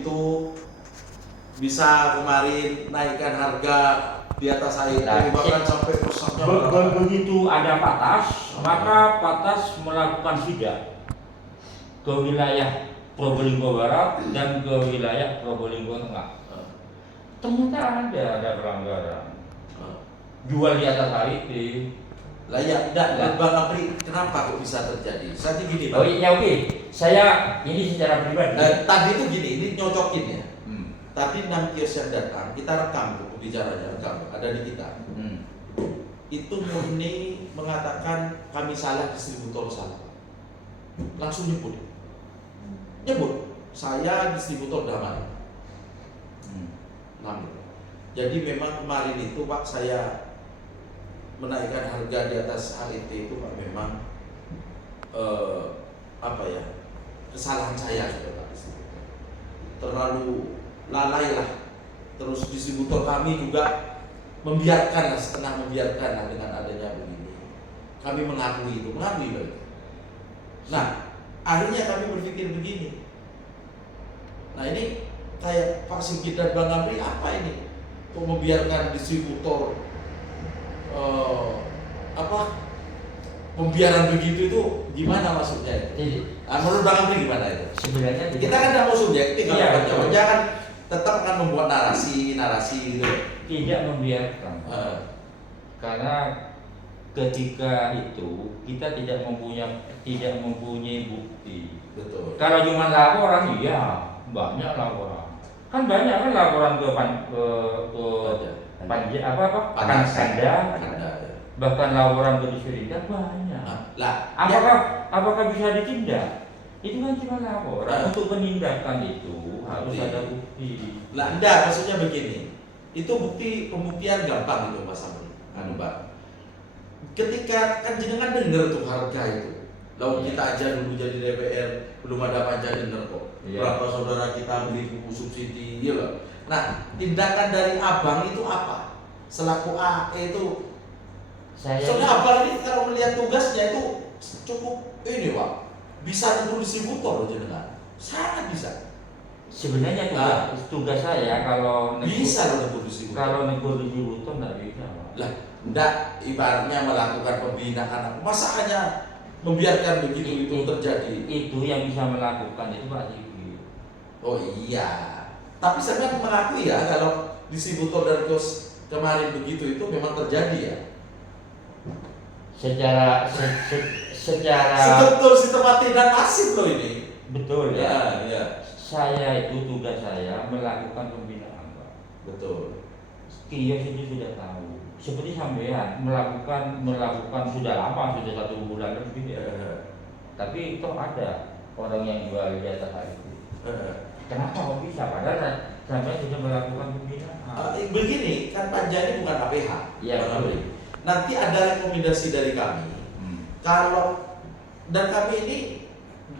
itu bisa kemarin naikkan harga di atas HIT bahkan sampai rusaknya. Begitu ada Patas, maka Patas melakukan sidak ke wilayah Probolinggo Barat dan ke wilayah Probolinggo Tengah. Ternyata ada pelanggaran. Jual di atas HIT. Lah ya, enggak, Bang Apri, kenapa kok bisa terjadi? Saya gini, Bang. Oh iya, oke. Saya ini secara pribadi. Tadi itu gini, ini nyocokin ya. Tadi 6 kios yang datang, kita rekam tuh pembicaranya, rekam, ada di kita. Itu murni mengatakan kami salah, distributor salah. Langsung nyebut, saya distributor damai. Jadi memang kemarin itu Pak, saya menaikkan harga di atas HIT itu Pak, memang kesalahan saya juga Pak. Terlalu lalai lah. Terus distributor kami juga membiarkan lah, setengah membiarkan lah dengan adanya begini. Kami mengakui balik. Nah, akhirnya kami berpikir begini. Nah ini kayak Pak Sigit dan Bang Amri, apa ini? Kok membiarkan distributor pembiaran begitu itu gimana maksudnya itu? Menurut Bang Amri gimana itu? Sebenarnya kita kan tidak mau subjektif, iya, jangan tetap akan membuat narasi gitu. Tidak membiarkan. Karena ketika itu kita tidak mempunyai bukti. Betul. Kalau cuma laporan, iya banyak laporan. Kan banyak kan laporan ke Panja, bahkan laporan ke Diserindak banyak. Apakah bisa ditindak? Itu kan cuma laporan. Untuk penindakan itu harus ada bukti. Lah enggak, maksudnya begini. Itu pembuktian gampang itu Mas Amri. Mbak. Ketika kan jenengan dengar tuh harga itu. Lalu kita aja dulu jadi DPR belum ada panja denger kok. Berapa saudara kita beli buku subsidi, iya loh. Nah, tindakan dari Abang itu apa? Selaku AE itu. Soalnya Abang ini kalau melihat tugasnya itu cukup ini Pak. Bisa negur distributor loh jenengan. Sangat bisa. Sebenarnya tugas saya kalau bisa loh negur distributor. Kalau negur distributor enggak bisa. Lah, enggak, ibaratnya melakukan pembinaan. Masa hanya membiarkan begitu itu terjadi? Itu yang bisa melakukan itu Pak Sigit. Oh iya. Tapi saya kan mengakui ya kalau distributor dan kios kemarin begitu itu memang terjadi ya. Secara betul sistematis dan masif loh ini. Betul ya. Saya itu tugas saya melakukan pembinaan Pak. Betul. Kios itu sudah tahu. Seperti sampean melakukan sudah lama, sudah 1 bulan lebih ya. Tapi toh ada orang yang jual di atas itu. Kenapa kok bisa? Padahal sampean sudah melakukan pembinaan. Begini, kan panja ini bukan KPH. Iya. Nanti ada rekomendasi dari kami. Kalau dan kami ini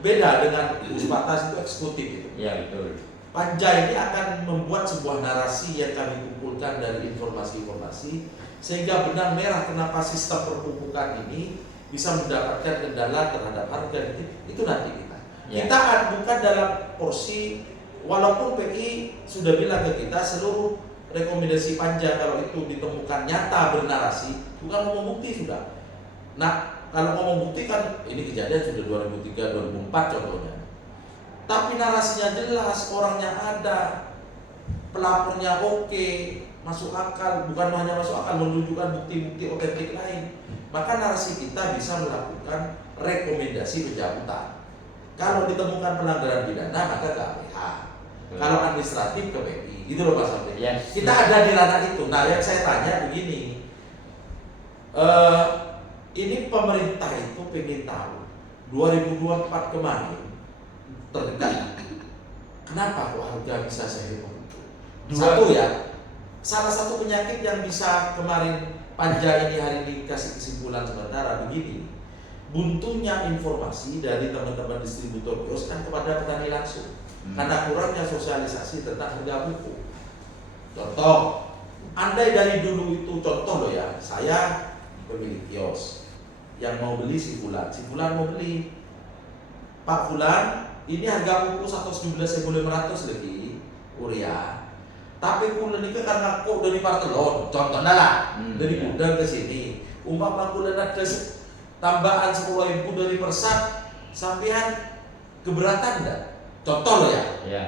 beda dengan Patas itu eksekutif itu. Iya betul. Panja ini akan membuat sebuah narasi yang kami kumpulkan dari informasi-informasi sehingga benang merah kenapa sistem perpupukan ini bisa mendapatkan kendala terhadap harga itu nanti kita. Ya. Kita bukan dalam porsi walaupun PI sudah bilang ke kita seluruh rekomendasi panja kalau itu ditemukan nyata bernarasi bukan ngomong bukti sudah. Nah kalau ngomong bukti kan ini kejadian sudah 2003 2004 contohnya. Tapi narasinya jelas, orangnya ada, pelapornya oke, masuk akal, bukan hanya masuk akal, menunjukkan bukti-bukti otentik lain. Maka narasi kita bisa melakukan rekomendasi pencabutan. Kalau ditemukan pelanggaran pidana maka ke APH. Kalau administratif ke PI, gitu loh Mas Amri. Yes. Kita ada di ranah itu. Nah yang saya tanya begini, ini pemerintah itu pengen tahu 2024 kemarin terdekat. Kenapa kok harga bisa seheboh itu? Satu ya, salah satu penyakit yang bisa kemarin panja ini hari ini kasih kesimpulan sementara begini. Buntunya informasi dari teman-teman distributor kios kan kepada petani langsung. Karena kurangnya sosialisasi tentang harga buku. Contoh, andai dari dulu itu contoh loh ya, saya pemilik kios yang mau beli si Fulan mau beli, Pak Fulan ini harga buku 117.500 lagi. urea. Tapi kulen itu karena kok dari Partelon, contohnya lah, dari Gudang ke sini. Umpama kulen ada tambahan 10.000 dari Persat, sampean keberatan enggak? Contoh loh ya. Ya.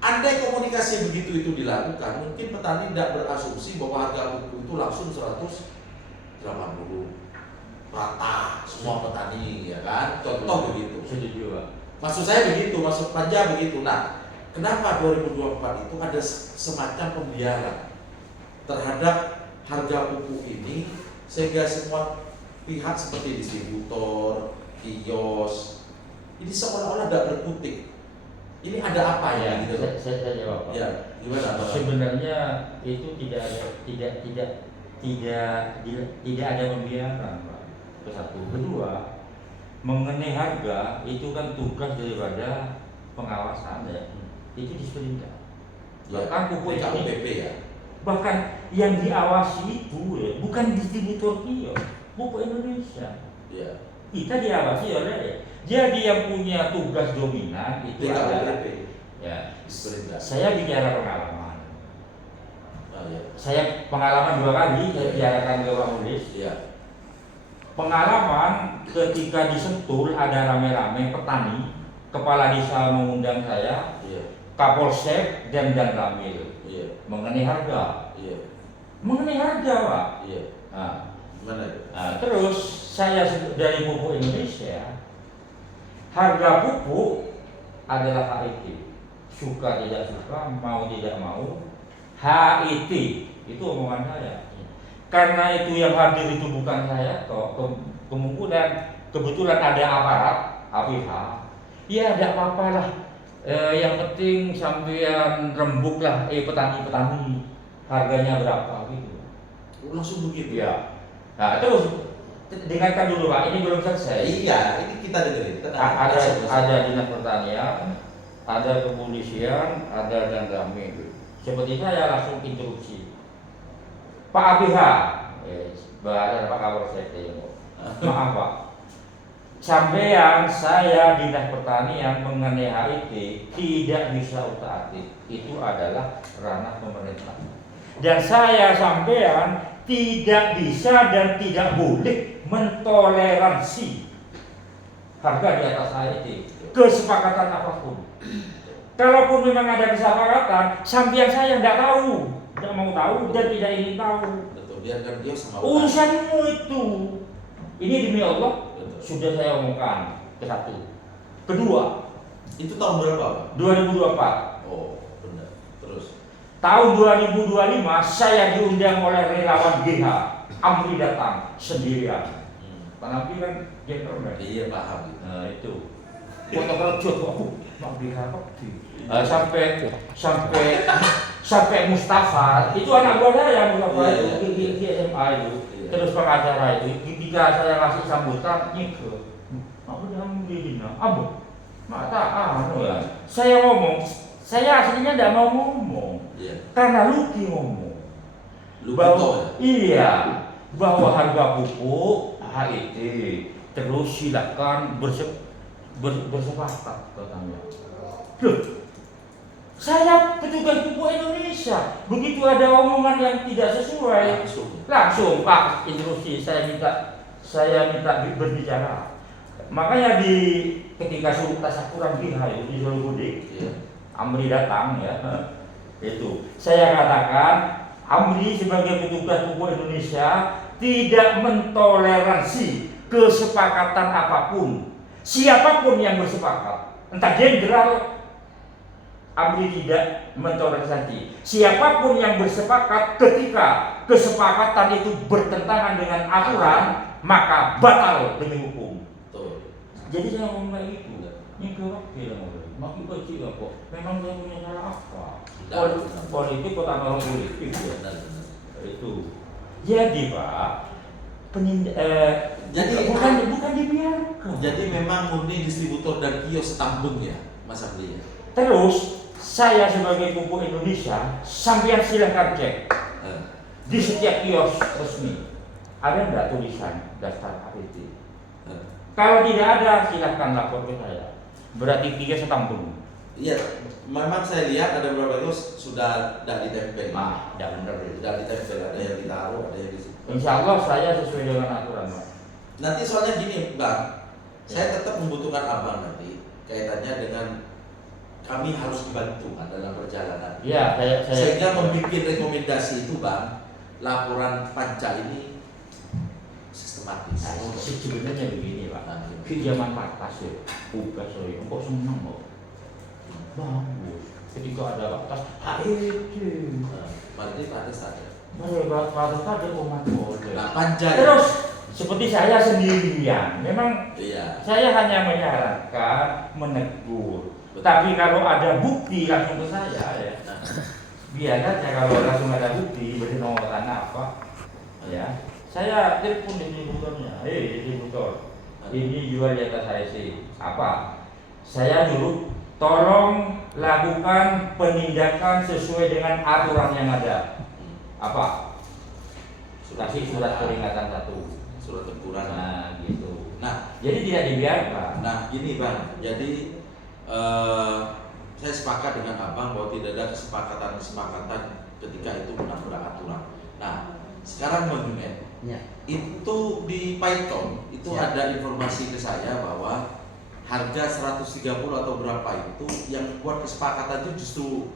Andai komunikasi begitu itu dilakukan, mungkin petani tidak berasumsi bahwa harga pupuk itu langsung 180 rata semua petani, ya kan? Contoh begitu. Setuju, Pak. Maksud saya begitu, maksud Panja begitu. Nah, kenapa 2024 itu ada semacam pembiaran terhadap harga pupuk ini sehingga semua pihak seperti distributor, kios ini seolah-olah tidak berkutik. Ini ada apa ya? Gitu. Saya jawab, Pak. Ya, gimana Pak? Sebenarnya itu tidak ada pembiaran, Pak. Itu satu. Kedua, mengenai harga itu kan tugas daripada pengawasan ya. Itu disperindak. Ya, Bahkan pupuk BKUPP ini, ya. bahkan yang diawasi itu ya, bukan distributor kios, pupuk Indonesia. Ya. Kita diawasi oleh, jadi yang punya tugas dominan itu adalah BKUPP. ya. Disperindak. Saya bicara pengalaman. Oh, ya. Saya pengalaman 2 kali saya bicarakan ke Pak Mulis. Ya. Pengalaman ketika di Sentul ada rame-rame petani, kepala desa mengundang saya, Iya. Kapolsek dan Ramil Iya. mengenai harga. Iya. Mengenai harga, Pak. Iya. Nah, Gimana itu? terus saya dari Pupuk Indonesia, harga pupuk adalah HIT. Suka tidak suka, mau tidak mau, HIT itu omongan saya. Karena itu yang hadir itu bukan saya, kebetulan ada aparat APH. Ya tidak apa-apa lah. Yang penting sampean rembuk lah, petani-petani harganya berapa gitu. Langsung begitu. Ya. Nah terus dengarkan dulu Pak, ini belum selesai. Iya, ini kita dengerin. Ada dinas pertanian, ada kepolisian, ada Ramil. Seperti saya langsung interupsi. Pak APH, bahasa Pak Kapolsek, maaf Pak. Sampean saya dinas pertanian mengenai HIT tidak bisa utak-atik. Itu adalah ranah pemerintah. Dan saya sampean tidak bisa dan tidak boleh mentoleransi harga di atas HIT. Kesepakatan apapun. Kalaupun memang ada kesepakatan, sampean saya tidak tahu, tidak mau tahu dan tidak ingin tahu. Betul, biarkan dia sama Urusanmu itu. Ini demi Allah. Betul. Sudah saya omongkan ke satu. Kedua, Itu tahun berapa, Pak? 2024. Oh, benar. Terus. Tahun 2025 saya diundang oleh relawan GH. Amri datang sendirian. Penampilan gentleman. Iya, paham. Nah itu. Foto kerja aku mau sampai Mustafa itu anak buah saya Mustafa Iya, itu iya. di SMA itu. Iya. Terus pengacara itu ketika saya kasih sambutan nyike aku udah ambilin abu mata ya saya ngomong saya aslinya tidak mau ngomong Iya. karena Luki ngomong Lu bahwa betul ya? iya bahwa harga pupuk HIT terus silakan bersepakat katanya. Loh, saya petugas pupuk Indonesia. Begitu ada omongan yang tidak sesuai, langsung Pak instruksi saya minta berbicara. Makanya ketika suruh tasakuran BH itu di Solo Mudik, Iya. Amri datang ya. Itu saya katakan Amri sebagai petugas pupuk Indonesia tidak mentoleransi kesepakatan apapun. Siapapun yang bersepakat, entah jenderal, Amri tidak mentoleransi. Siapapun yang bersepakat ketika kesepakatan itu bertentangan dengan aturan, maka batal demi hukum. Betul. Jadi saya ngomong kayak gitu, ini kelak bilang, makin kecil apa? Memang dia punya salah apa? Politik kota orang politik ya. Itu. Jadi Pak, Jadi bukan dibiarkan. Jadi memang murni distributor dan kios tampung ya, Mas Amri ya. Terus saya sebagai pupuk Indonesia, sampean silahkan cek di setiap kios resmi ada nggak tulisan daftar HIT? Kalau tidak ada, silahkan lapor ke saya. Berarti kios tampung. Iya, memang saya lihat ada beberapa kios sudah ditempel. Tidak benar itu. Sudah ditempel, ada yang ditaruh, ada yang di situ. Insya Allah saya sesuai dengan aturan, Pak. Nanti soalnya gini, Bang, saya tetap membutuhkan abang nanti kaitannya dengan kami harus dibantu kan dalam perjalanan. Iya, saya Sehingga membuat rekomendasi itu, Bang, laporan panca ini sistematis. sebenarnya begini, Pak. Di zaman patas ya, bukan saya kok senang kok. Bagus. Ketika ada batas, Berarti patas ada. Batas ada komando. Nah, panca Terus seperti saya sendirian, memang iya. saya hanya menyarankan, menegur. Tapi kalau ada bukti langsung ke saya ya. Biasanya kalau langsung ada bukti, beri nomor tanah apa, ya. Saya telepon distributornya, distributor, ini jual di atas saya sih. Apa? Saya nyuruh tolong lakukan penindakan sesuai dengan aturan yang ada. Apa? Kasih surat peringatan 1. Surat teguran. Nah, gitu. Nah, Jadi tidak dibiarkan. nah gini Bang, jadi saya sepakat dengan Abang bahwa tidak ada kesepakatan ketika itu menabrak aturan. Nah, sekarang Bang Junet, itu di Python itu ada informasi ke saya bahwa harga 130 atau berapa itu yang buat kesepakatan itu justru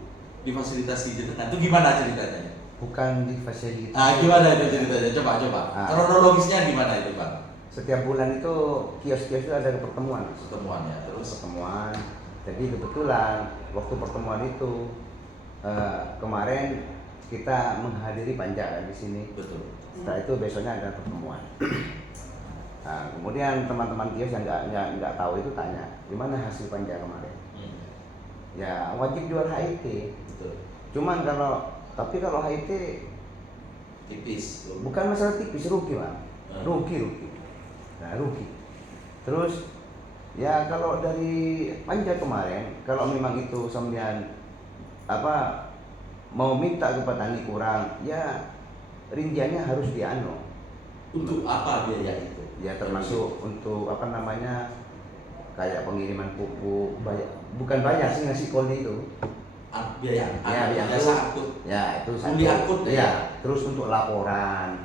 difasilitasi jenengan. Itu gimana ceritanya? Bukan difasilitasi. Gimana itu ceritanya? Coba. Kronologisnya gimana itu, Bang? Setiap bulan itu kios-kios itu ada pertemuan. Pertemuannya terus Pertemuan. Jadi kebetulan waktu pertemuan itu kemarin kita menghadiri panja di sini. betul. Setelah itu besoknya ada pertemuan. Nah, kemudian teman-teman kios yang nggak tahu itu tanya, gimana hasil panja kemarin? Ya wajib jual HIT. Betul. Cuman tapi kalau HIT Tipis. bukan masalah tipis, rugi Bang. Rugi. Nah, rugi. Terus ya kalau dari panja kemarin, kalau memang itu sampean mau minta ke petani kurang, ya rinciannya harus Untuk apa biaya itu? ya termasuk untuk kayak pengiriman pupuk, bukan banyak sih ngasih kode itu. Biaya itu angkut. ya itu Kuli angkut ya. Terus untuk laporan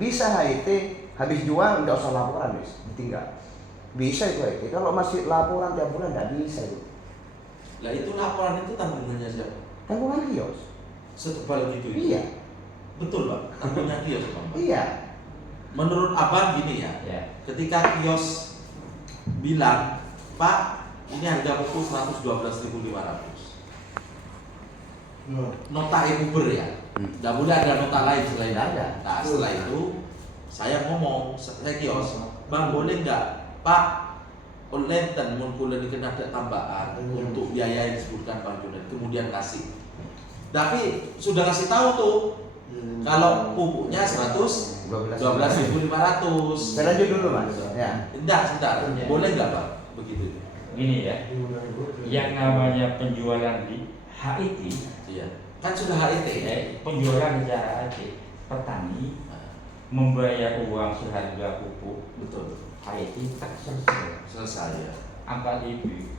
bisa HIT habis jual nggak usah laporan ditinggal, bisa itu HIT. Kalau masih laporan tiap bulan nggak bisa itu. Lah itu laporan itu tanggungannya siapa? Tanggungan kios. Setebal gitu. Iya. Betul Bang, tanggungannya kios Bang. Iya. Menurut Abang gini ya, ketika kios bilang, Pak, ini harga pupuk 112.500. Nota Uber ya, nggak boleh ada nota lain selain ada. Nah setelah itu saya ngomong, saya kios, Bang boleh nggak, Pak, online dan mulai dikena tambahan untuk biaya yang disebutkan Bang Junet, kemudian kasih. Tapi sudah kasih tahu tuh, kalau pupuknya 112.500. Saya lanjut dulu Mas. Ya. Sebentar. Boleh nggak Bang? Begitu. Gini ya, yang namanya penjualan di HIT, Iya. Kan sudah HIT. penjualan secara HIT, petani membayar uang seharga pupuk, Betul. HIT tak Selesai ya. angka itu.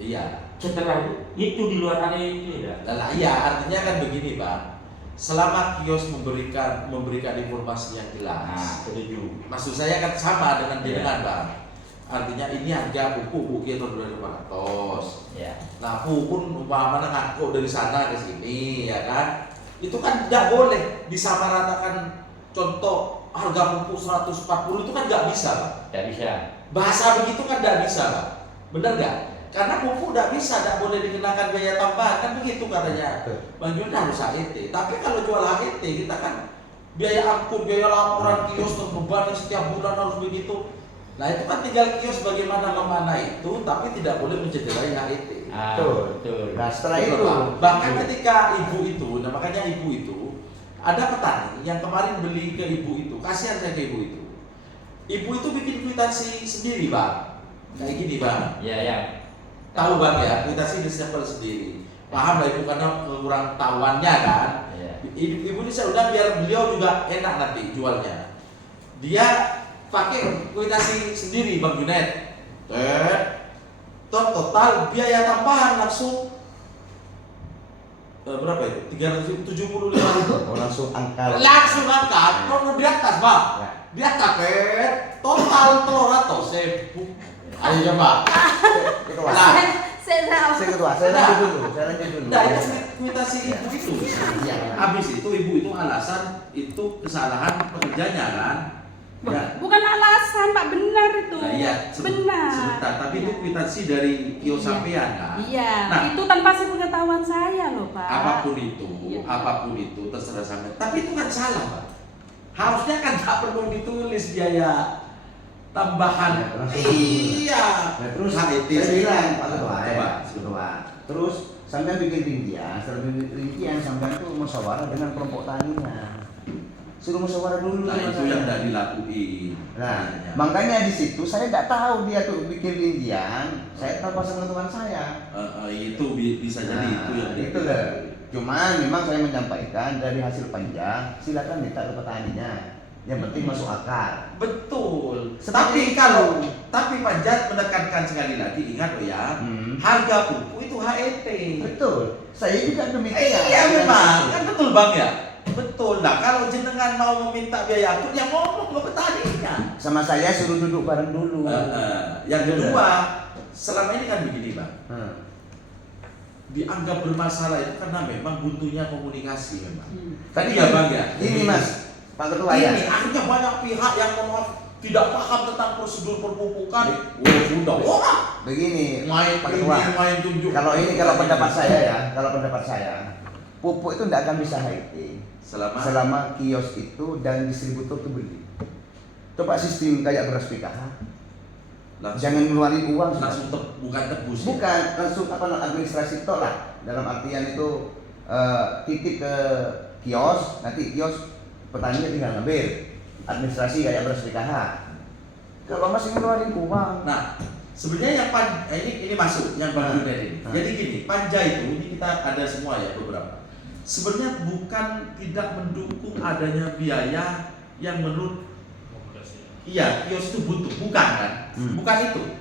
Iya. Setelah itu di luar HIT ya. Lah iya, artinya kan begini Bang. Selama kios memberikan informasi yang jelas. Nah, setuju. Maksud saya kan sama dengan jenengan Bang. Artinya ini harga pupuk tahun 2500. Ya. Nah, pupuk umpamanya ngangkut dari sana ke sini ya kan. Itu kan tidak boleh disamaratakan. Contoh harga pupuk 140 itu kan nggak bisa Bang. Tidak bisa. Bahasa begitu kan tidak bisa Bang. Benar nggak? Karena pupuk tidak bisa, tidak boleh dikenakan biaya tambahan kan begitu katanya. Bang Jun harus HIT. Tapi kalau jual HIT kita kan biaya angkut, biaya laporan kios terbebani setiap bulan harus begitu. Nah itu kan tinggal kios bagaimana memana itu, tapi tidak boleh mencederai HIT. Betul. Nah setelah itu bahkan ketika ibu itu, nah makanya ibu itu ada petani yang kemarin beli ke ibu itu, kasihan saya ke ibu itu. Ibu itu bikin kwitansi sendiri Bang, kayak gini Bang. Ya. Tahu Bang ya, kwitansi disempel sendiri. Paham lah ibu karena kurang tahuannya kan. Ya. Ibu ini saya udah biar beliau juga enak nanti jualnya. Dia pakai kwitansi sendiri Bang Junet. total biaya tambahan langsung berapa itu? 375.000. Oh, langsung angka. Langsung angkat, kalau di atas Pak. Ya. Di atas total 300.000. Ayo coba. Ketua. Nah, Saya ketua, saya lanjut dulu. Nah, itu kuitasi ibu itu. Iya. Habis itu ibu itu alasan itu kesalahan pekerjanya kan? Ya. Bukan alasan Pak, benar itu. Nah, iya, benar. sebentar, tapi itu kuitansi dari kios sampean kan? Iya, Nah, itu tanpa sepengetahuan saya loh Pak. apapun itu, Iya. apapun itu terserah sampean. Tapi itu kan salah Pak. Harusnya kan tak perlu ditulis biaya tambahan. Ya, langsung dulu. Iya. Nah, terus HET saya bilang Pak Ketua, coba. Ketua. Terus sampean bikin rincian, setelah bikin rincian sampean tuh musyawarah dengan kelompok taninya. Suruh musyawarah dulu. Nah, sama itu saya. yang tidak dilakuin. Nah, makanya di situ saya tidak tahu dia tuh bikin rincian, saya tanpa sepengetahuan saya. Itu bisa jadi itu yang itu lah. Cuman memang saya menyampaikan dari hasil panja, silakan minta ke petaninya. Yang penting masuk akal. Betul. Seperti Tapi Panjat menekankan sekali lagi, ingat loh ya, harga pupuk itu HET. Betul. Saya juga demikian. Iya memang, kan betul Bang ya. Betul. Nah kalau jenengan mau meminta biaya akun, ya ngomong ke petaninya. Sama saya suruh duduk bareng dulu. Yang kedua, selama ini kan begini Bang. Dianggap bermasalah itu karena memang buntunya komunikasi memang. Tadi ya Bang ya. Ini Mas, Pak Ketua ya. Ini akhirnya banyak pihak yang tidak paham tentang prosedur perpupukan. Wah sudah. Wah. Begini, Main Pak ini, Ketua. main tunjuk. Kalau pendapat saya ya, pupuk itu tidak akan bisa HET selama kios itu dan distributor itu beli. Coba sistem kayak beras PKH. Jangan ngeluarin uang. Langsung bukan tebus. Bukan, langsung administrasi tol lah. Dalam artian itu titip ke kios, nanti kios petaninya tinggal ngambil. Administrasi kayak beras PKH. Kalau masih ngeluarin uang. Nah, sebenarnya yang ini masuk yang Bang Junaid ini. Jadi gini, panja itu ini kita ada semua ya beberapa. Sebenarnya bukan tidak mendukung adanya biaya yang menurut kios itu butuh, bukan kan? Bukan itu.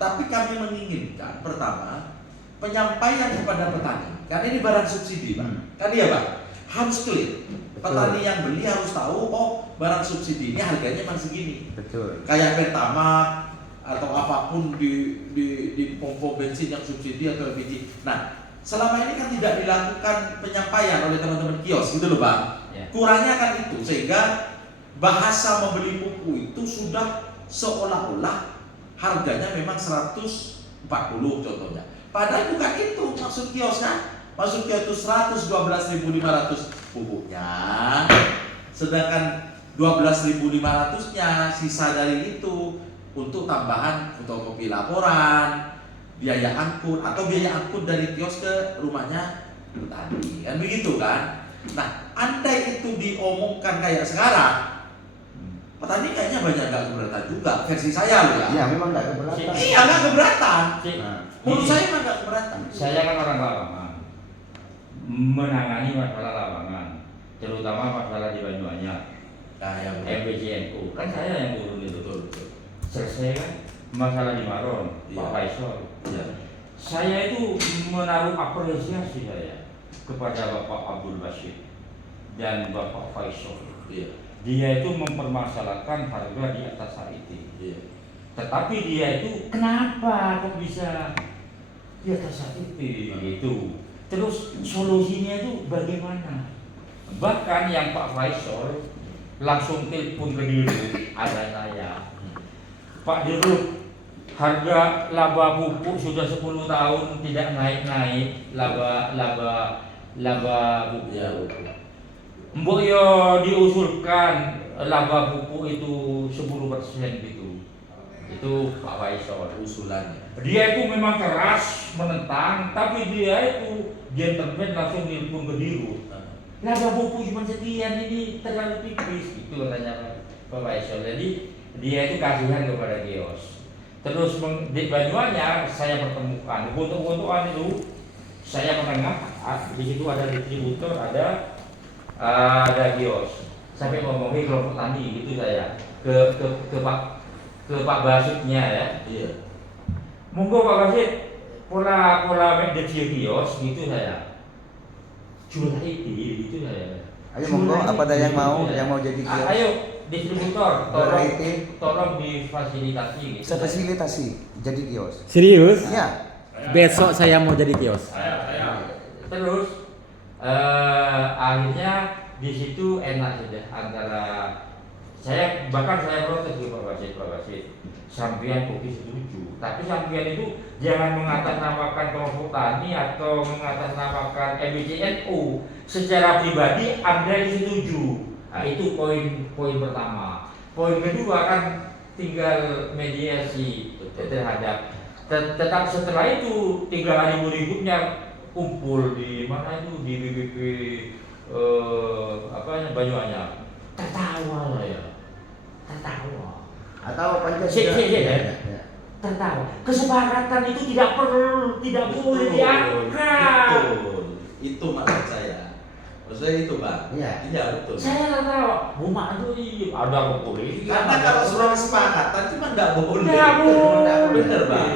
Tapi kami menginginkan pertama penyampaian kepada petani. Karena ini barang subsidi, Bang. Kan iya, Bang? Harus clear. Petani yang beli harus tahu, oh barang subsidi ini harganya memang segini. Betul. Kayak Pertamax atau apapun di pom bensin yang subsidi atau LPG. Nah, selama ini kan tidak dilakukan penyampaian oleh teman-teman kios, gitu loh Bang. Ya. Kurangnya kan itu, sehingga bahasa membeli pupuk itu sudah seolah-olah harganya memang 140 contohnya. Padahal bukan itu maksud kios kan. Maksud kios itu 112.500 pupuknya. Sedangkan 12.500-nya sisa dari itu untuk tambahan fotokopi laporan, biaya angkut atau biaya angkut dari kios ke rumahnya petani. Kan begitu kan? Nah, andai itu diomongkan kayak sekarang, petani kayaknya banyak nggak keberatan juga, versi saya loh ya. Iya, memang nggak keberatan. Iya nggak keberatan. Nah, Menurut saya mah nggak keberatan. Saya kan orang lapangan, menangani masalah lapangan, terutama masalah di Banyuwangi, Nah, yang MPCNU. Kan saya yang turun itu. betul. Selesai kan masalah di Maron, Iya. Pak Faisal. Iya. Saya itu menaruh apresiasi saya kepada Bapak Abdul Basit dan Bapak Faisal. Iya. Dia itu mempermasalahkan harga di atas HET. Iya. Tetapi dia itu kenapa kok bisa di atas HET gitu. Terus solusinya itu bagaimana? Bahkan yang Pak Faisal langsung telepon ke Dirut, ada saya. Pak Dirut, harga laba pupuk sudah 10 tahun tidak naik-naik laba pupuk. Iya. Mbok yo diusulkan laba pupuk itu 10% gitu. Itu Pak Faisal Usulannya. Dia itu memang keras menentang, tapi dia itu gentleman langsung nelpon ke Dirut. Laba pupuk cuma sekian, ini terlalu tipis gitu katanya Pak Faisal. Jadi dia itu kasihan kepada kios. Terus di Banyuwangi saya pertemukan untuk itu saya menengah di situ ada distributor, ada kios. Sampai ngomongin kelompok tani gitu saya ke Pak Basitnya ya. Iya. Monggo Pak Basit, pola media kios gitu saya. Jual ide gitu saya. Ayo monggo, apa ada yang mau jadi kios? Ayo distributor, Berarti tolong difasilitasi gitu. fasilitasi jadi kios. Serius? Iya. Besok saya mau jadi kios. Terus akhirnya di situ enak sudah antara saya protes ke Pak Basit. Sampian kopi setuju, tapi sampian itu jangan mengatasnamakan kelompok tani atau mengatasnamakan MBCNU. Secara pribadi Anda setuju. Nah, itu poin pertama. Poin kedua kan tinggal mediasi terhadap. Tetap setelah itu 3 hari berikutnya kumpul di mana itu di BBP Banyuanyar. Tertawa lah ya, tertawa. Atau Pancasila. Tertawa. Kesepakatan itu tidak boleh diangkat. Betul. Itu maksud saya. Maksudnya itu, Bang. Iya, betul. Saya tertawa. Rumah itu ada polisi. Karena kalau sudah kesepakatan cuma nggak boleh. Nggak boleh. Bener, Bang.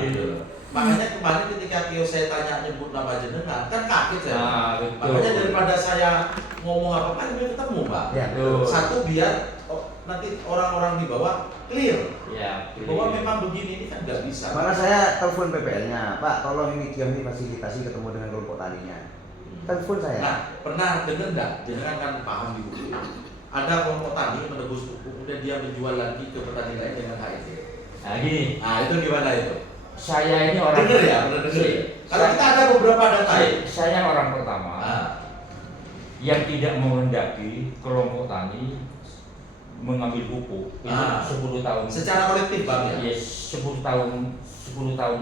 Makanya kemarin ketika kios saya tanya nyebut nama jenengan, kan kaget saya. Nah, betul. Makanya daripada saya ngomong apa-apa, ini ketemu, Pak. Ya. Satu biar nanti orang-orang di bawah clear Ya, bahwa memang begini ini kan nggak bisa. Malah saya telepon PPL-nya, Pak, tolong ini kios ini fasilitasi ketemu dengan kelompok taninya. Telepon saya. Nah, pernah dengar nggak? Jangan kan paham di buku. Ada kelompok tani menebus pupuk, kemudian dia menjual lagi ke petani lain dengan HEC. Nah, gini. Nah, itu gimana itu? Saya ini orang Dengar ya, benar dengar. Kalau kita ada beberapa data. Saya orang pertama yang tidak menghendaki kelompok tani mengambil pupuk itu 10 tahun. Secara kolektif, Bang ya. Yes, 10 tahun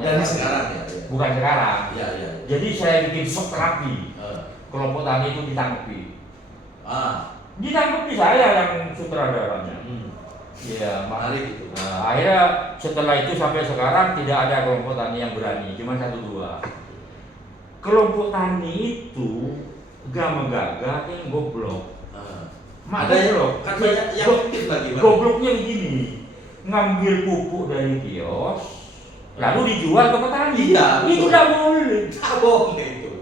Dari sekarang ya. Bukan sekarang. Iya. Jadi saya bikin shock terapi. Kelompok tani itu ditangkapi. Ditangkapi saya yang sutradaranya. Iya, menarik itu. Nah, akhirnya setelah itu sampai sekarang tidak ada kelompok tani yang berani, cuma 1-2. Kelompok tani itu gagah yang goblok. Ada yang kan banyak yang fiktif lagi, Bang. Gobloknya begini, ngambil pupuk dari kios, lalu dijual ke petani. Iya, itu tidak boleh. Tak boleh itu.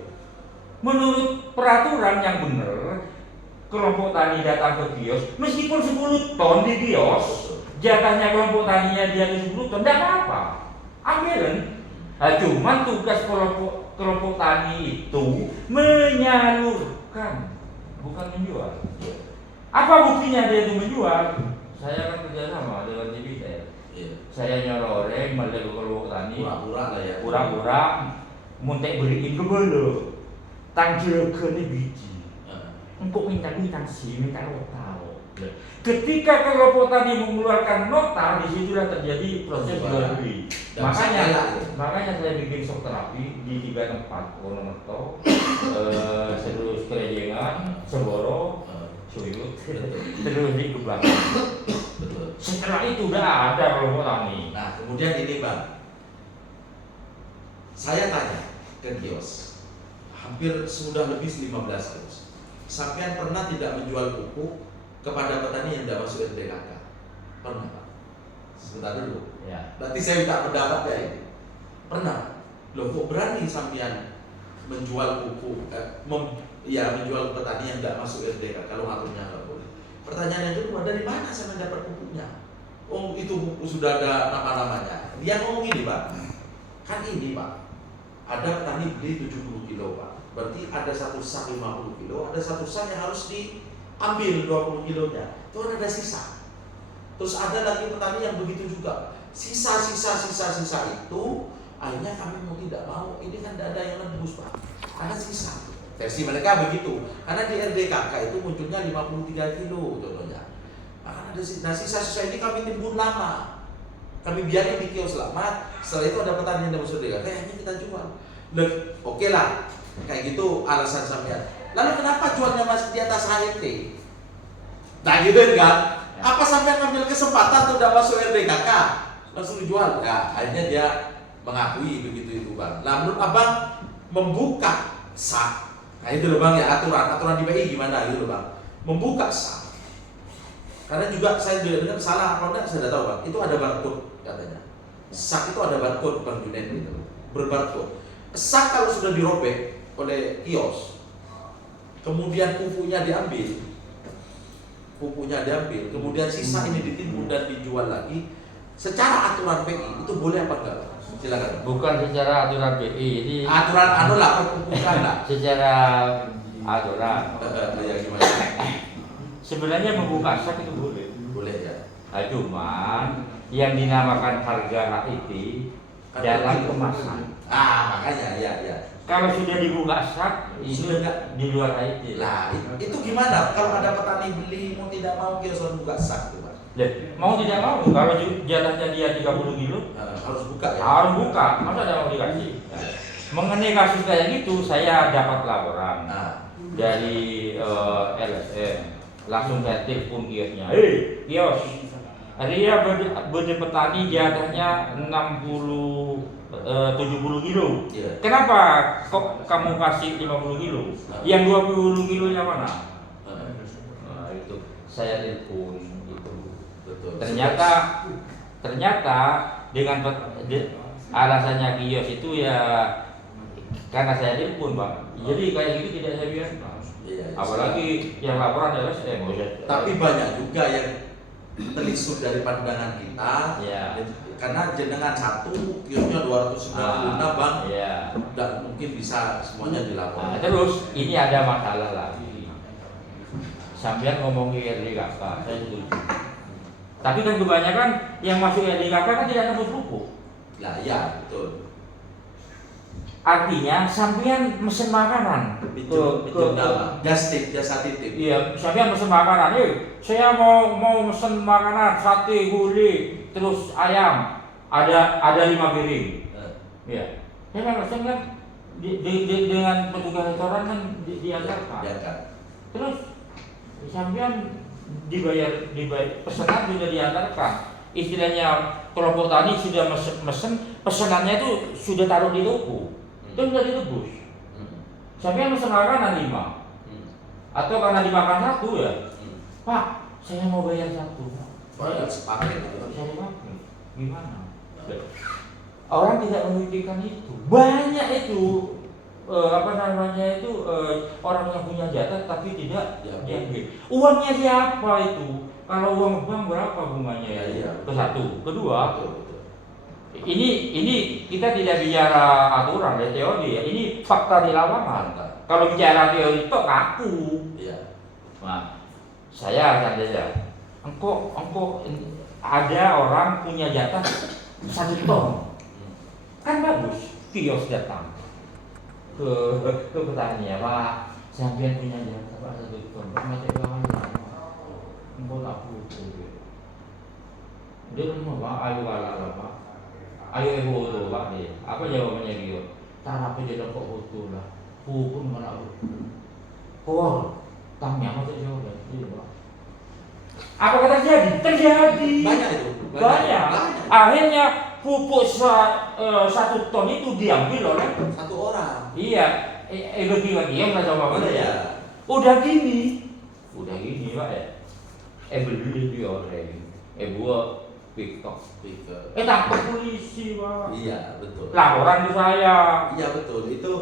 Menurut peraturan yang benar, kelompok tani datang ke kios, meskipun 10 ton di kios, jatahnya kelompok taninya dia 10 ton, tidak apa-apa. Ambilin. Nah, cuman tugas kelompok tani itu menyalurkan, bukan menjual. Apa buktinya dia itu menjual? Saya kan kerjasama dengan Dibitel. Saya nyoloreng balik ke kelompok tani. Pura-pura lah ya. Pura-pura muntek beliin ke belo. Tanjilkeun biji. Engkau minta sih, minta nota. Ketika kelompok tani mengeluarkan nota, disitulah terjadi proses jual beli. Makanya saya bikin shock terapi di 3 tempat, Wonomerto, terus Kerejengan, Semboro, Suyut, terus di Gebang. Setelah itu udah ada kelompok tani. Nah, kemudian ini, Bang, saya tanya ke kios, hampir sudah lebih 15 kios. Sampean pernah tidak menjual pupuk kepada petani yang tidak masuk RDKK? Pernah, Pak? Sebentar dulu. Ya. Berarti saya minta pendapat ya ini. Pernah? Loh, kok berani sampean menjual pupuk, menjual petani yang tidak masuk RDK kalau ngaturnya nggak boleh. Pertanyaan yang kedua, dari mana saya mendapat pupuknya? Oh, itu pupuk sudah ada nama-namanya. Dia ngomong gini, Pak. Kan ini, Pak, ada petani beli 70 kilo, Pak. Berarti ada satu sak 50 kilo, ada satu sak yang harus diambil 20 kilonya. Itu ada sisa. Terus ada lagi petani yang begitu juga. Sisa itu akhirnya kami mau tidak mau, ini kan tidak ada yang nebus, Pak. Ada sisa. Versi mereka begitu. Karena di RDKK itu munculnya 53 kilo contohnya. Maka ada sisa ini kami timbun lama. Kami biarin di kios lama. Setelah itu ada petani yang masuk RDKK, kayaknya kita jual. Oke lah. Kayak gitu alasan sampean. Lalu kenapa jualnya masih di atas HET? Nah gitu kan? Apa sampean ngambil kesempatan untuk tidak masuk RDKK? Langsung dijual. Ya, akhirnya dia mengakui begitu itu, Bang. Lah menurut Abang membuka sak. Nah itu loh, Bang, ya aturan di BI gimana gitu loh, Bang. Membuka sak. Karena juga saya juga dengar salah apa enggak saya tidak tahu, Bang. Itu ada barcode katanya. Sak itu ada barcode Bang Junaid gitu, berbarcode. Sak kalau sudah dirobek oleh kios, kemudian pupunya diambil, kemudian sisa ini ditimbun dan dijual lagi, secara aturan PI itu boleh apa enggak? Silakan. Bukan secara aturan BI, jadi Aturan anu lah, perpupukan lah. secara aturan. Ya gimana? Sebenarnya membuka sak itu boleh. Boleh ya. Nah, cuman yang dinamakan harga HIT dalam kemasan. Makanya ya. Kalau sudah dibuka sak, itu Sudah enggak? di luar HIT. Lah, itu gimana? Kalau ada petani beli mau tidak mau kios harus buka sak tuh, Pak. Mau tidak mau, kalau jalannya dia 30 kilo, Harus buka ya. harus buka. Masa ada mau dikasih? Mengenai kasus kayak gitu, saya dapat laporan dari LSM. Langsung saya telepon kiosnya. Kios, Ria bede petani jatahnya 70 kilo. Iya. Kenapa kok kamu kasih 50 kilo? Yang 20 kilonya mana? Nah, itu saya telepon itu. Betul. Ternyata dengan alasannya kios itu ya karena saya telepon, Pak. Jadi kayak gitu tidak saya biarkan. Iya, Apalagi yang laporan LSM. tapi banyak juga yang telisur dari pandangan kita. Ya. Karena jenengan satu kiosnya 296 Bang. Iya. Dan mungkin bisa semuanya Nah, dilaporkan. terus ini ada masalah lagi. Sampean ngomongin RDKK, saya setuju. Tapi kan kebanyakan yang masuk RDKK kan tidak tembus pupuk. Lah ya, betul. Artinya sampean mesen makanan Pinjam nama, jasa titip. iya, sampean mesen makanan. Saya mau mesen makanan sate, gulai, terus ayam. Ada 5 piring. Iya. Saya kan mesen kan dengan petugas restoran kan diantarkan. Diangkat. Terus sampean dibayar pesanan juga diantarkan. Istilahnya kelompok tani sudah mesen pesanannya itu sudah taruh di toko. Itu sudah ditebus. Sampean mesen makanan 5. Atau karena dimakan 1 ya. Pak, saya mau bayar 1. Padahal sepaket itu. Saya dipakai. Gimana? Orang tidak memikirkan itu. Banyak itu orang yang punya jatah tapi tidak diambil. Uangnya siapa itu? Kalau uang bank berapa bunganya? Iya. Ke satu. Kedua, Betul. ini kita tidak bicara aturan ya, teori ya. Ini fakta di lapangan. Kalau bicara teori itu kaku. Iya. Nah, saya saja. Engkau ada orang punya jatah 1 ton. Kan bagus. Kios datang ke petani ya, Pak. Sampean punya jatah Pak 1 ton. Macam mana? Engkau tak butuh. Dia mau Pak, ayo kalah Pak. Ayo foto Pak dia. Apa jawabannya dia? Cara apa dia kok foto lah. Pupun mana foto. Kor, tanya apa jawaban dia Pak. Apa terjadi? Terjadi. Banyak itu. Banyak. Akhirnya pupuk 1 ton itu diambil oleh 1 orang. iya. Bagi yang nggak coba mana ya? Iya. Udah gini Pak ya. Beli di orang. Buat TikTok. Tangkap polisi Pak. Iya, betul. Laporan ke saya. Iya betul. Itu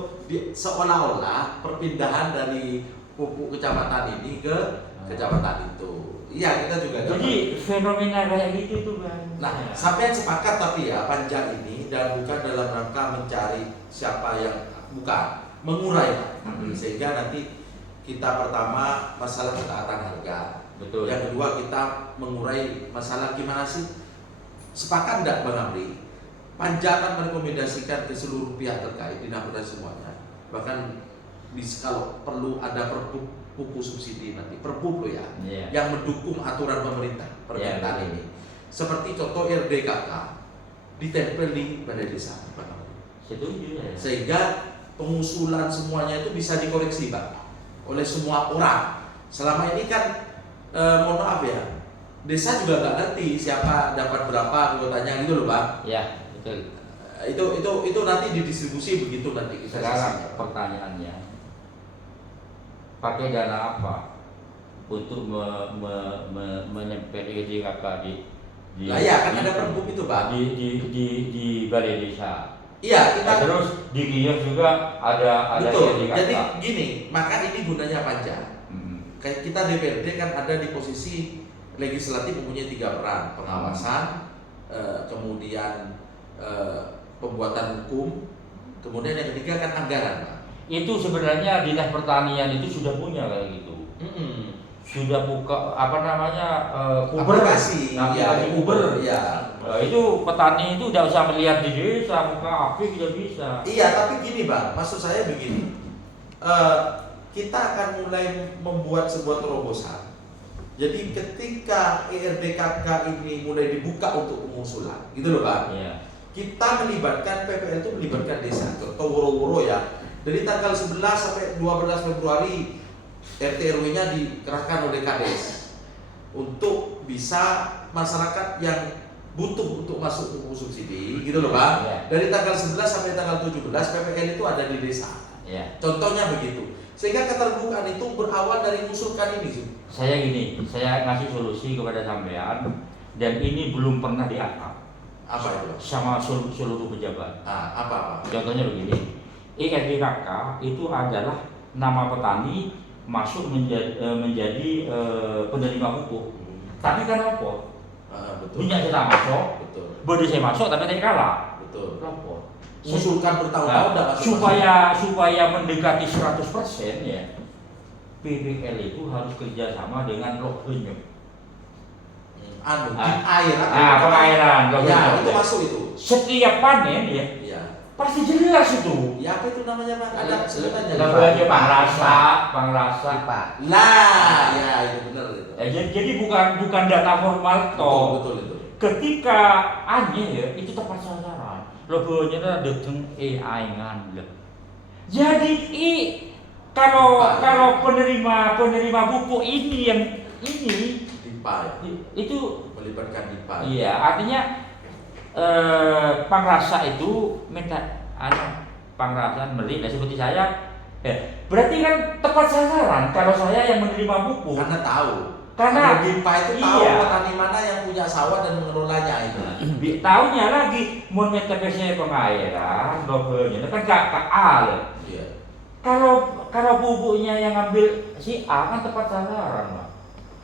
seolah-olah perpindahan dari pupuk kecamatan ini ke kecamatan itu. Iya, kita juga Jadi fenomena kayak gitu tuh Bang. Nah, sampai sepakat tapi ya panjang ini dan bukan dalam rangka mencari siapa yang mengurai. Sehingga nanti kita pertama masalah ketaatan harga. Betul. Yang kedua kita mengurai masalah gimana sih? Sepakat enggak Bang Amri? Panjangan merekomendasikan ke seluruh pihak terkait dinamakan semuanya. Bahkan kalau perlu ada pupuk subsidi nanti, perpu loh ya, yang mendukung aturan pemerintah pernyataan ini. Seperti contoh RDKK ditempel di balai desa, Setuju ya. sehingga pengusulan semuanya itu bisa dikoreksi Pak oleh semua orang. Selama ini kan mohon maaf ya, desa juga nggak ngerti siapa dapat berapa kuotanya gitu loh Pak. Ya, betul. Itu nanti didistribusi begitu nanti kita Sekarang pertanyaannya, pakai dana apa untuk menyempet RDKK Lah ya kan ada pergub itu Pak. Di balai desa. Iya kita. Terus di kios juga ada Betul. SDKK. Jadi gini, maka ini gunanya panja. Kayak kita DPRD kan ada di posisi legislatif mempunyai 3 peran, pengawasan, kemudian pembuatan hukum, kemudian yang ketiga kan anggaran Pak. Itu sebenarnya Dinas Pertanian itu sudah punya kayak gitu. Sudah buka aplikasi Uber. Ya. Itu petani itu udah usah melihat di desa, buka aktif juga bisa. Iya, tapi gini Bang, maksud saya begini. Kita akan mulai membuat sebuah terobosan. Jadi ketika ERDKK ini mulai dibuka untuk pengusulan, gitu loh Bang. Iya. Kita melibatkan PPL itu melibatkan desa, contoh woro-woro ya. Dari tanggal 11 sampai 12 Februari RT RW-nya dikerahkan oleh Kades untuk bisa masyarakat yang butuh untuk masuk buku subsidi, gitu loh Bang. Ya. Dari tanggal 11 sampai tanggal 17 PPL itu ada di desa. Ya. Contohnya begitu. Sehingga keterbukaan itu berawal dari mengusulkan ini. Saya ngasih solusi kepada sampean dan ini belum pernah diangkat. Apa itu Bang? Sama seluruh pejabat. Apa? Contohnya begini. ERDKK itu adalah nama petani masuk menjadi penerima pupuk. Tapi kan apa? Betul. Minyak kita masuk, Betul. bodi saya masuk tapi saya kalah. Betul. Lapor. Mengusulkan bertahun-tahun dah masuk. Supaya mendekati 100% ya, PPL itu harus kerjasama dengan Logenyo. Air. Pengairan. Ya, itu masuk itu. Setiap panen ya, Iya. pasti jelas itu. Ya apa itu namanya Bang? Ada sebutannya. Namanya Pangrasa. Pak. Lah, ya itu benar itu. Jadi bukan data formal toh. Betul itu. Ketika aneh ya, itu tepat sasaran. Logonya datang AI ngan. Jadi kalau penerima buku ini DIPA ya. itu Melibatkan DIPA. iya, artinya Pangrasa itu minta Pangrasa beli, seperti saya. Berarti kan tepat sasaran kalau saya yang menerima buku. Karena tahu. Karena DIPA itu tahu iya. petani mana yang punya sawah dan mengelolanya itu. Tahunya lagi mau TPS pengairan, logonya kan gak A loh. Iya. Kalau bubuknya yang ngambil si A kan tepat sasaran, Pak.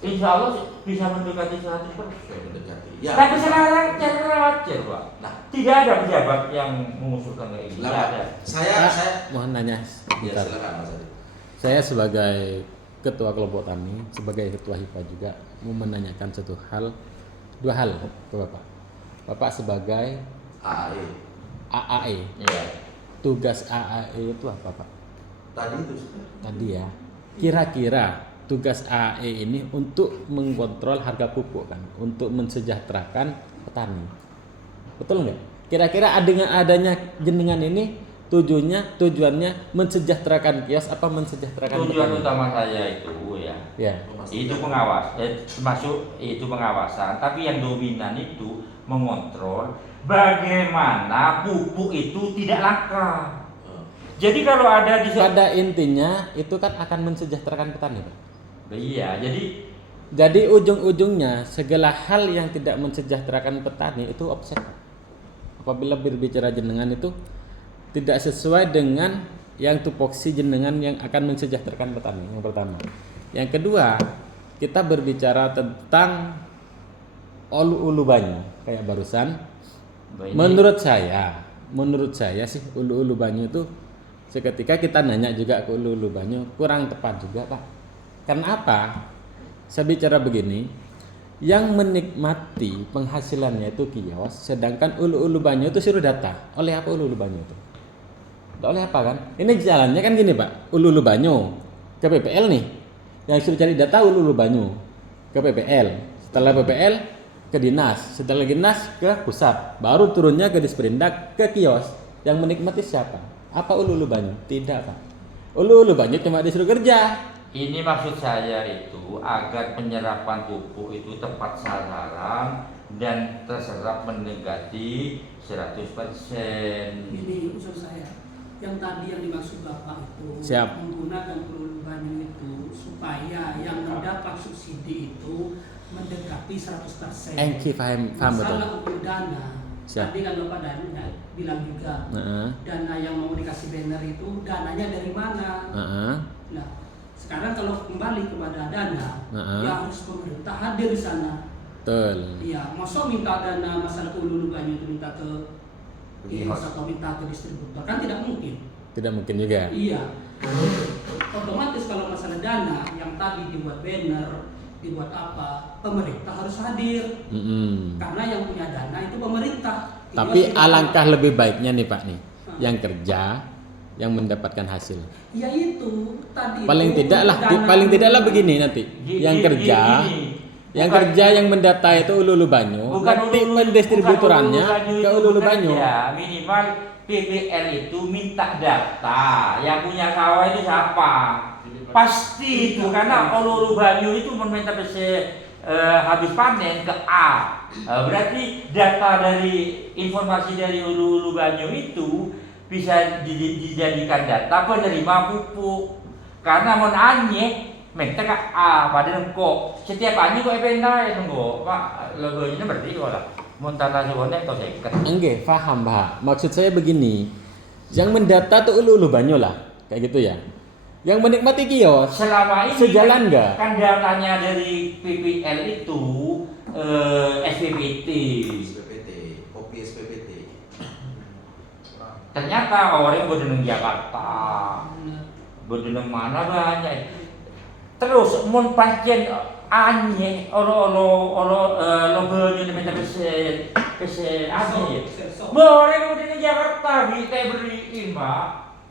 Insya Allah bisa mendekati 100%. Mendekati. Ya. Tapi sekarang cara wajar, Pak. Nah, Tidak ada pejabat yang mengusulkan kayak gitu. Tidak ada. saya Mohon nanya. ya Bentar. silakan Mas Adi. Saya sebagai ketua kelompok tani, sebagai ketua HIPA juga mau menanyakan dua hal ke Bapak. Bapak sebagai AAE. AAE, Iya. tugas AAE itu apa Pak? Tadi itu. Tadi ya, kira-kira tugas AAE ini untuk mengkontrol harga pupuk kan, untuk mensejahterakan petani. Betul nggak? Kira-kira dengan adanya jenengan ini tujuannya mensejahterakan kios apa mensejahterakan Tujuan petani? utama saya itu ya. Ya. Itu termasuk itu pengawasan, tapi yang dominan itu mengontrol bagaimana pupuk itu tidak langka. Jadi kalau ada di Pada intinya itu kan akan mensejahterakan petani, Pak. Iya, Jadi ujung-ujungnya segala hal yang tidak mensejahterakan petani itu offset. Apabila berbicara jenengan itu tidak sesuai dengan yang tupoksi jenengan yang akan mensejahterakan petani. Yang pertama. Yang kedua, kita berbicara tentang ulu-ulu banyu kayak barusan. Menurut saya sih ulu-ulu banyu itu seketika kita nanya juga ke ulu-ulu banyu kurang tepat juga, Pak. Karena apa? Saya bicara begini, yang menikmati penghasilannya itu kios, sedangkan ulu-ulu banyu itu suruh data. Oleh apa ulu-ulu banyu itu? Oleh apa kan? Ini jalannya kan gini Pak, ulu-ulu banyu ke PPL nih. Yang suruh cari data ulu-ulu banyu ke PPL. Setelah PPL ke dinas, setelah dinas ke pusat, baru turunnya ke Disperindak ke kios. Yang menikmati siapa? Apa ulu-ulu banyu? Tidak Pak. Ulu-ulu banyu cuma disuruh kerja. ini maksud saya itu agar penyerapan pupuk itu tepat sasaran dan terserap mendekati 100%. Ini usul saya. Yang tadi yang dimaksud Bapak itu Siap. menggunakan peluru banyu itu supaya yang mendapat subsidi itu mendekati 100%. Engki paham betul. Masalah untuk dana. Siap. Tadi kan Bapak bilang juga Heeh. dana yang mau dikasih banner itu dananya dari mana? Heeh. Nah, sekarang kalau kembali kepada dana, Heeh. ya harus pemerintah hadir di sana. Betul. Iya, masa minta dana masalah Hulu Banyu itu minta ke kios atau minta ke distributor kan tidak mungkin. Tidak mungkin juga. Iya. Otomatis kalau masalah dana yang tadi dibuat banner, dibuat apa, pemerintah harus hadir. Mm-mm. Karena yang punya dana itu pemerintah. Tapi Kios alangkah itu- lebih baiknya nih Pak nih, yang kerja yang mendapatkan hasil. Ya itu tadi. Paling itu tidaklah dana paling tidaklah pemerintah. begini nanti. Yang kerja yang Bukan- kerja yang mendata itu Ulu Banyu, nanti pendistributorannya ke Ulu Banyu. Ya, minimal PPL itu minta data. Yang punya sawah itu siapa? Pasti itu karena Ulu Banyu itu meminta habis panen ke A. Berarti data dari informasi dari Ulu Banyu itu bisa dijadikan data penerima pupuk. Karena mau nanya minta ke A pada kok setiap ani kok ependa nunggu Pak logonya berarti kok lah. Mau tanah sebenarnya atau seket. Enggak, paham Pak. Maksud saya begini, yang mendata tuh Ulu Banyu lah, kayak gitu ya. Yang menikmati kios Selama ini sejalan nggak? kan datanya dari PPL itu SPPT. SPPT, kopi SPPT. Ternyata orang berdeneng Jakarta, berdeneng mana banyak. Terus mun pancen anye logonya minta pesen anye. Boleh berdeneng Jakarta kita beriin Mbak.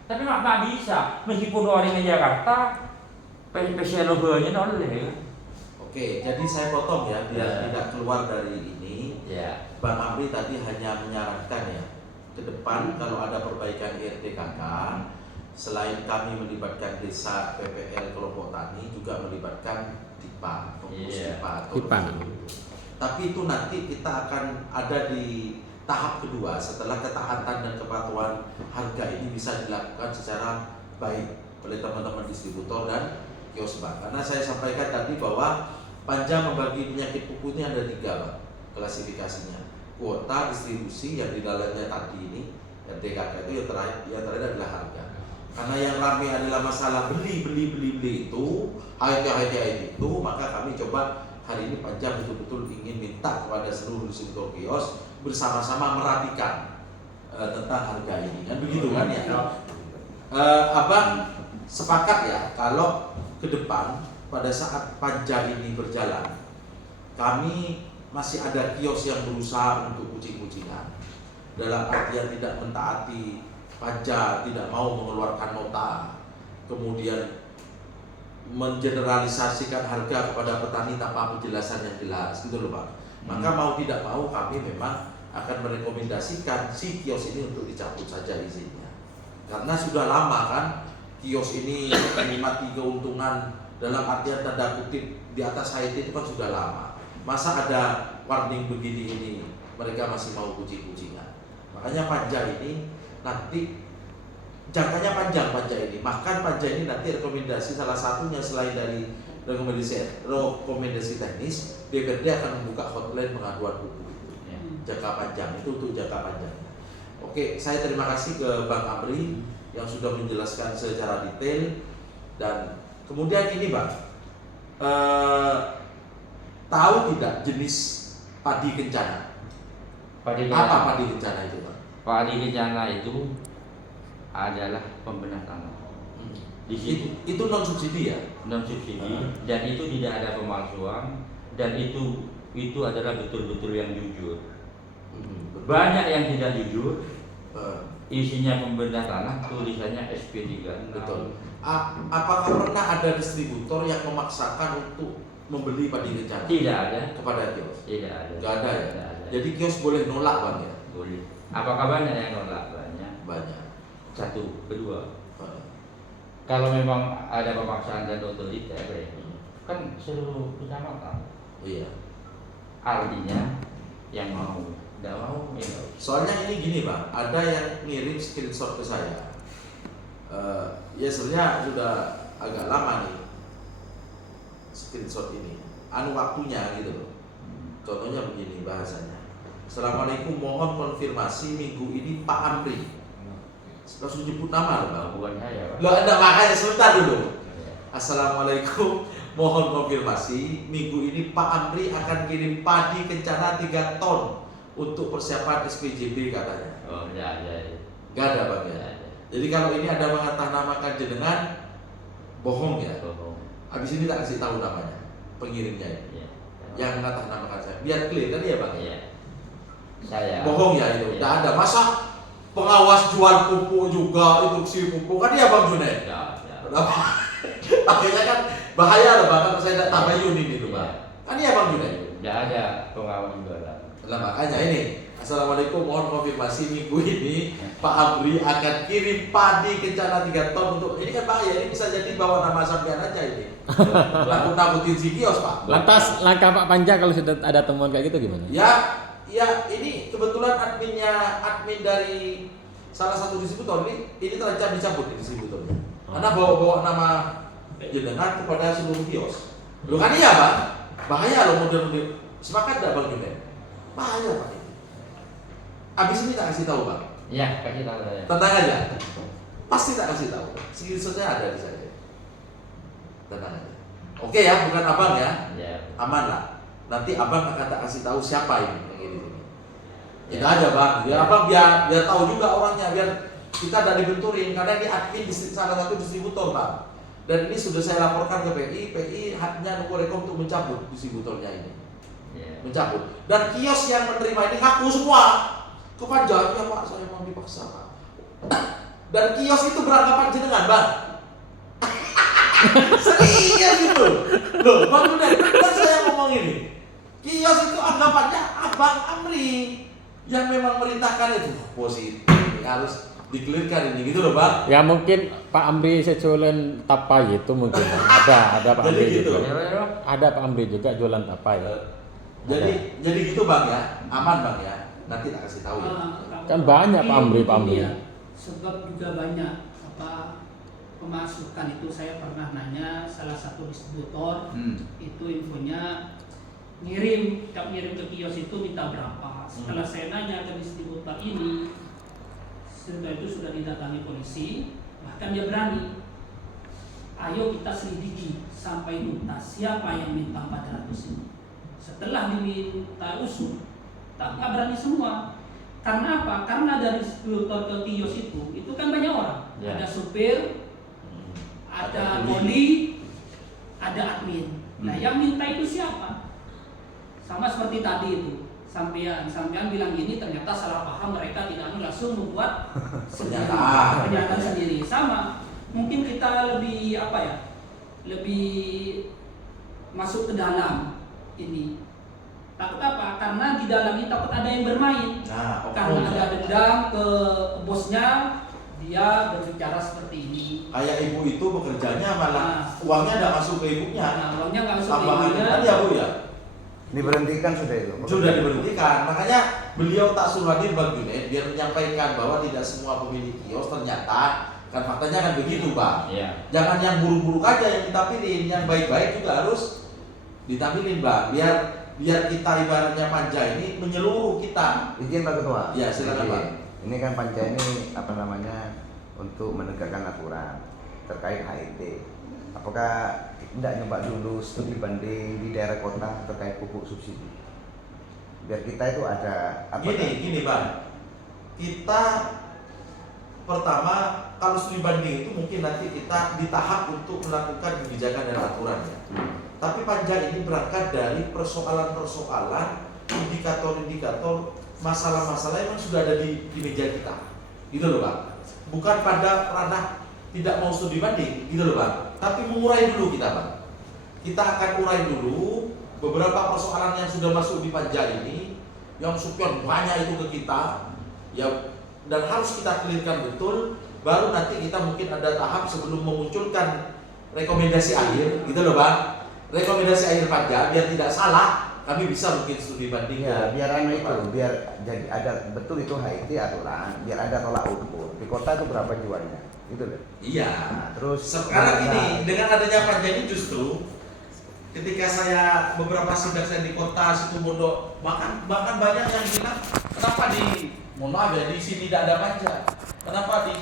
Tapi nggak bisa meskipun orang di Jakarta pesen logonya oleh. Oke, jadi saya potong ya biar Ya. tidak keluar dari ini. Ya. Bang Amri tadi hanya menyarankan ya ke depan kalau ada perbaikan IRTKK, selain kami melibatkan desa PPL kelompok tani juga melibatkan DIPA, fokus Iya. DIPA atau DIPA. tapi itu nanti kita akan ada di tahap kedua setelah ketaatan dan kepatuhan harga ini bisa dilakukan secara baik oleh teman-teman distributor dan kios Bang. Karena saya sampaikan tadi bahwa Panja membagi penyakit kuku ini ada 3 Bang, klasifikasinya. Kuota, distribusi, yang di dalamnya tadi ini RTKK itu yang terakhir adalah harga. Karena yang ramai adalah masalah beli itu, HT itu, maka kami coba hari ini Panja betul-betul ingin minta kepada seluruh distributor kios bersama-sama merapikan tentang harga ini. Kan begitu kan ya? Abang sepakat ya kalau ke depan pada saat Panja ini berjalan, kami masih ada kios yang berusaha untuk kucing-kucingan dalam artian tidak mentaati Panja, tidak mau mengeluarkan nota, kemudian mengeneralisasikan harga kepada petani tanpa penjelasan yang jelas, gitu loh Pak. Maka mau tidak mau kami memang akan merekomendasikan si kios ini untuk dicabut saja izinnya, karena sudah lama kan kios ini menikmati keuntungan dalam artian tanda kutip di atas HT itu kan sudah lama. Masa ada warning begini ini mereka masih mau kucing-kucingan. Makanya Panja ini nanti jangkanya panjang Panja ini. Bahkan Panja ini nanti rekomendasi salah satunya selain dari rekomendasi teknis, DPRD akan membuka hotline pengaduan hukum. Jangka panjang itu untuk jangka panjang. Oke, saya terima kasih ke Bang Amri yang sudah menjelaskan secara detail. Dan kemudian ini Bang, tahu tidak jenis padi kencana? Apa padi kencana itu Bang? Padi kencana itu adalah pembenar tanah. Di situ Itu non subsidi ya? non subsidi dan itu tidak ada pemalsuan dan itu adalah betul-betul yang jujur. Betul. Banyak yang tidak jujur, Eh, isinya pembenar tanah, tulisannya SP36. Betul. Apakah pernah ada distributor yang memaksakan untuk membeli padi kencana? Tidak ada. Kepada kios? Tidak ada. Nggak ada ya? Tidak ada. Jadi kios boleh nolak Bang ya? Boleh. Apakah banyak yang nolak? Banyak. Banyak. Satu, kedua, Eh, kalau memang ada pemaksaan dan otoriter, kan seluruh kecamatan. Iya. Artinya yang mau, tidak mau, ya nggak usah. Soalnya ini gini Bang, ada yang ngirim screenshot ke saya. Ya sebenarnya sudah agak lama nih screenshot ini. waktunya gitu loh. Contohnya begini bahasanya. Assalamualaikum, mohon konfirmasi minggu ini Pak Amri. Langsung jemput nama loh Bang. Bukan saya, Pak. Loh ada makanya sebentar dulu. Assalamualaikum, mohon konfirmasi minggu ini Pak Amri akan kirim padi kencana 3 ton untuk persiapan SPJB katanya. Oh, ya. Gak ada Bang ya. Jadi kalau ini ada mengatasnamakan jenengan, bohong ya. Habis ini tak kasih tahu namanya pengirimnya ini. Iya. Yang mengatasnamakan saya. Biar clear kan ya Bang. Iya. Saya. Bohong ya itu. Iya. Tidak ada. Masa pengawas jual pupuk juga instruksi pupuk kan ya Bang Junaid? Ya. Kenapa? Akhirnya kan bahaya loh Bang kalau saya tidak tabayun ini tuh Bang. Kan ya Bang Junaid? Tidak ada pengawas jualan. Nah makanya ini. Assalamualaikum, mohon konfirmasi minggu ini Pak Amri akan kirim padi kencana 3 ton untuk ini kan bahaya, ini bisa jadi bawa nama sampean aja ini. Nakut-nakutin si kios Pak. Lantas langkah Pak Panja kalau sudah ada temuan kayak gitu gimana? Ya ini kebetulan admin dari salah satu distributor ini terancam dicabut di distributornya. Karena bawa nama jenengan kepada seluruh kios. Loh kan iya Pak, bahaya loh model-model. Sepakat enggak Bang Junaid? Bahaya Pak. Abis ini tak kasih tahu Bang. Iya, kasih tahu saya. Tenang aja. Pasti tak kasih tahu. Screenshotnya ada di saya. Tenang aja. Oke ya, bukan abang ya. Iya. Aman lah. Nanti abang akan tak kasih tahu siapa ini yang ini. Itu Ya. aja Bang. Ya abang biar tahu juga orangnya, biar kita tidak dibenturin karena ini admin salah satu distributor Bang. Dan ini sudah saya laporkan ke PI haknya Nukorekom untuk mencabut distributornya ini. Iya. Mencabut. Dan kios yang menerima ini ngaku semua. Kepanjangnya Pak, saya mau dipaksa Pak. Dan kios itu beranggapan jenengan Bang. Serius itu. Loh Bang Junaid, kan saya ngomong ini. Kios itu anggapannya Abang Amri yang memang merintahkan itu. Positif, ini harus dikelirkan ini gitu loh Bang. Ya mungkin Pak Amri seculen tapai itu mungkin ada Pak Jadi Amri gitu. juga. Ada Pak Amri juga jualan tapai. Jadi gitu Bang ya, aman Bang ya. Nanti tak kasih tahu ya. Kan banyak Pak Amri. Iya, sebab juga banyak pemasukan itu. Saya pernah nanya salah satu distributor, itu infonya tiap ngirim ke kios itu minta berapa. Setelah saya nanya ke distributor ini, setelah itu sudah didatangi polisi, bahkan dia berani, ayo kita selidiki sampai tuntas siapa yang minta 400 ini. Setelah diminta usut, tak berani semua. Karena apa? Karena dari distributor ke kios itu kan banyak orang. Ya. Ada supir, ada poli, ada admin. Nah, yang minta itu siapa? Sama seperti tadi itu. Sampean bilang gini, ternyata salah paham, mereka tidak langsung membuat pernyataan sendiri. Sama. Mungkin kita lebih lebih masuk ke dalam ini. Takut apa? Karena di dalam ini takut ada yang bermain. Karena ada dendam ke bosnya, dia berbicara seperti ini. Kayak ibu itu bekerjanya malah uangnya tidak masuk ke ibunya. Uangnya nggak masuk ke Tambahan ibunya. kan ya Bu ya? Diberhentikan sudah itu. Sudah diberhentikan. Makanya beliau tak suruh hadir Bang Junaid biar menyampaikan bahwa tidak semua pemilik kios ternyata kan faktanya kan begitu Bang. Iya. Jangan yang buruk-buruk aja yang ditampilin, yang baik-baik juga harus ditampilin Bang. Biar kita ibaratnya panja ini menyeluruh kita. Izin Pak Ketua. Ya, silakan, Pak. Ini kan panja ini untuk menegakkan aturan terkait HIT. Apakah tidak nyoba dulu studi banding di daerah kota terkait pupuk subsidi? Biar kita itu ada Gini Bang. Kita pertama kalau studi banding itu mungkin nanti kita di tahap untuk melakukan kebijakan dan aturan ya. Tapi panja ini berangkat dari persoalan-persoalan, indikator-indikator, masalah-masalah yang sudah ada di meja kita, gitu loh Pak. Bukan pada ranah tidak mau studi banding, gitu loh Pak. Tapi mengurai dulu kita Pak. Kita akan urai dulu beberapa persoalan yang sudah masuk di panja ini, yang sekian banyak itu ke kita, ya, dan harus kita clearkan betul. Baru nanti kita mungkin ada tahap sebelum memunculkan rekomendasi akhir, gitu loh Pak. Rekomendasi akhir panja biar tidak salah, kami bisa mungkin studi banding ya, biar biar jadi ada betul itu HIT aturan, biar ada tolak ukur. Di kota itu berapa jualnya? Gitu loh. Iya. Nah, terus Sekarang ini dengan adanya panja ini justru ketika saya beberapa sidang saya di kota situ Bondo, bahkan banyak yang bilang kenapa di mohon maaf ya di sini tidak ada pajak, kenapa di